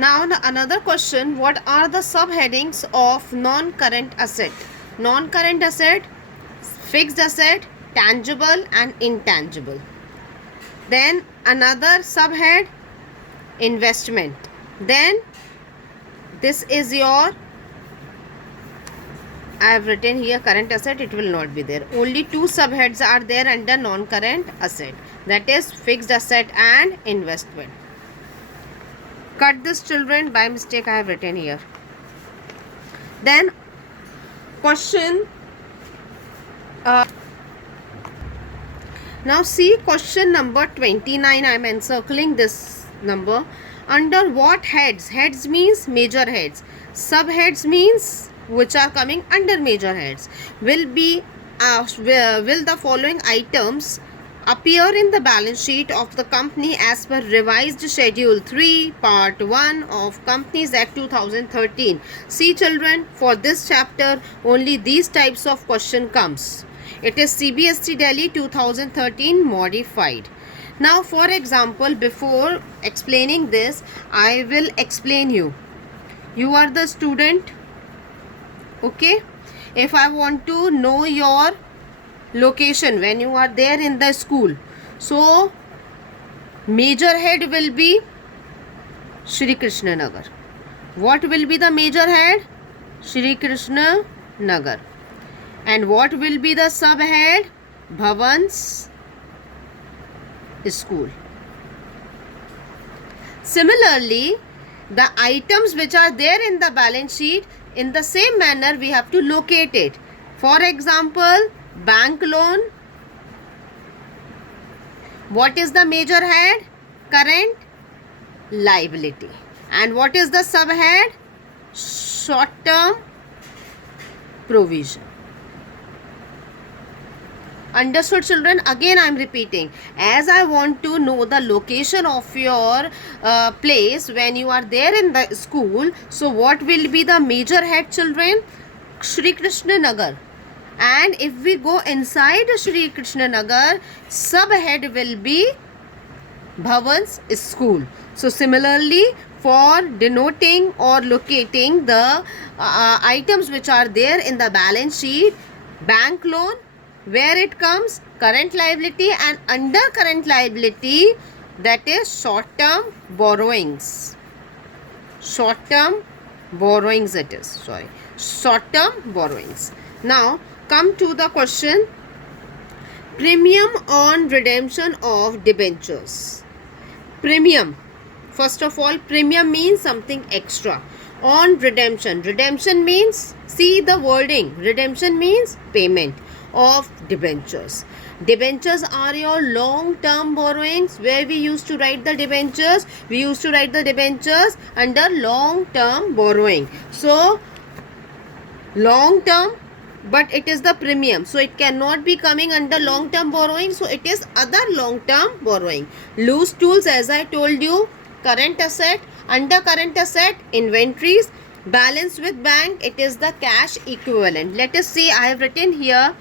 Now another question, what are the subheadings of non-current asset? Non-current asset, fixed asset, tangible and intangible. Then another subhead, investment. Then this is your, I have written here current asset, it will not be there. Only two subheads are there under non-current asset, that is fixed asset and investment. Cut this, children, by mistake I have written here. Then question, now see question number 29. I am encircling this number. Under what heads? Heads means major heads. Subheads means which are coming under major heads. Will the following items appear in the balance sheet of the company as per revised schedule 3 part 1 of Companies Act 2013? See children, for this chapter only these types of question comes. It is CBSE Delhi 2013 modified. Now for example, before explaining this, I will explain you. You are the student, okay? If I want to know your location when you are there in the school, so major head will be Shri Krishna Nagar. What will be the major head? Shri Krishna Nagar. And what will be the subhead? Bhavan's school. Similarly, the items which are there in the balance sheet, in the same manner we have to locate it. For example, bank loan. What is the major head? Current liability. And what is the subhead? Short term provision. Understood children? Again I am repeating, as I want to know the location of your place when you are there in the school, so what will be the major head children? Shri Krishna Nagar. And if we go inside Shri Krishna Nagar, subhead will be Bhavan's school. So similarly, for denoting or locating the items which are there in the balance sheet, bank loan, where it comes? Current liability, and under current liability, that is short term borrowings. Short term borrowings it is, sorry, short term borrowings. Now come to the question, premium on redemption of debentures. Premium, first of all, premium means something extra. On redemption, redemption means, see the wording, redemption means payment of debentures. Debentures are your long term borrowings. Where we used to write the debentures? We used to write the debentures under long term borrowing. So long term, but it is the premium, so it cannot be coming under long term borrowing, so it is other long term borrowing. Loose tools, as I told you, current asset. Under current asset, inventories. Balance with bank, it is the cash equivalent. Let us see, I have written here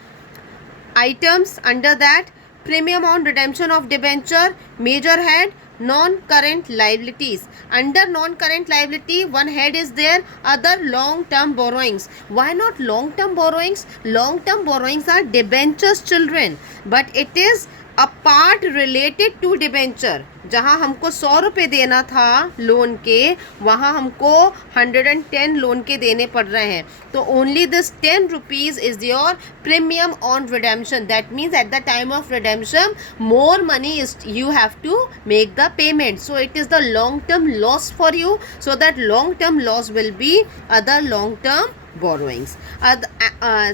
items under that. Premium on redemption of debenture, major head, non-current liabilities. Under non-current liability, one head is there, other long-term borrowings. Why not long-term borrowings? Long-term borrowings are debentures children, but it is a part related to debenture. जहाँ हमको 100 रुपये देना था loan के, वहाँ हमको 110 loan के देने पड़ रहे हैं. तो only this 10 rupees is your premium on redemption. That means at the time of redemption, more money is you have to make the payment. So it is the long term loss for you. So that long term loss will be other long term borrowings.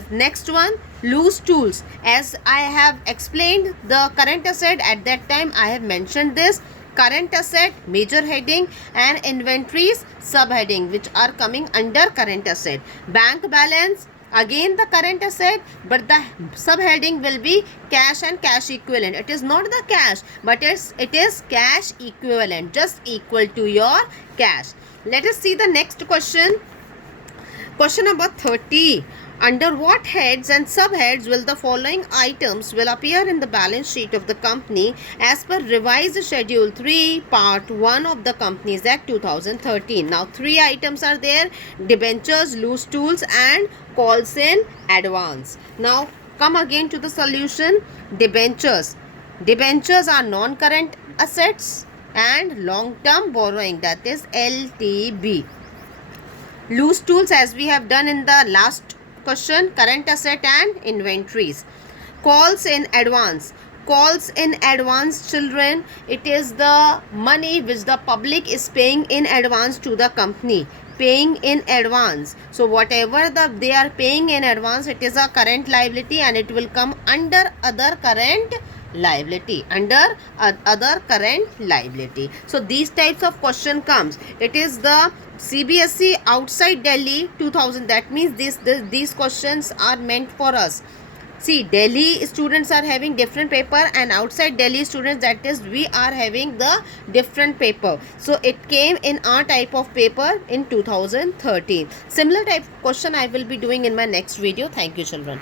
Next one, loose tools. As I have explained the current asset, at that time I have mentioned this. Current asset, major heading, and inventories, subheading, which are coming under current asset. Bank balance, again the current asset, but the subheading will be cash and cash equivalent. It is not the cash, but it is cash equivalent, just equal to your cash. Let us see the next question. Question number 30. Under what heads and subheads will the following items will appear in the balance sheet of the company as per revised schedule 3 part 1 of the Companies Act 2013? Now 3 items are there: debentures, loose tools and calls in advance. Now come again to the solution. Debentures. Debentures are non-current assets and long-term borrowing, that is LTB. Loose tools, as we have done in the last question, current asset and inventories. Calls in advance. Calls in advance, children, it is the money which the public is paying in advance to the company. Paying in advance. So whatever they are paying in advance, it is a current liability and it will come under other current liability. Under other current liability. So these types of question comes. It is the CBSE outside Delhi 2000. That means these questions are meant for us. See, Delhi students are having different paper and outside Delhi students, that is we are having the different paper. So it came in our type of paper in 2013. Similar type question I will be doing in my next video. Thank you, children.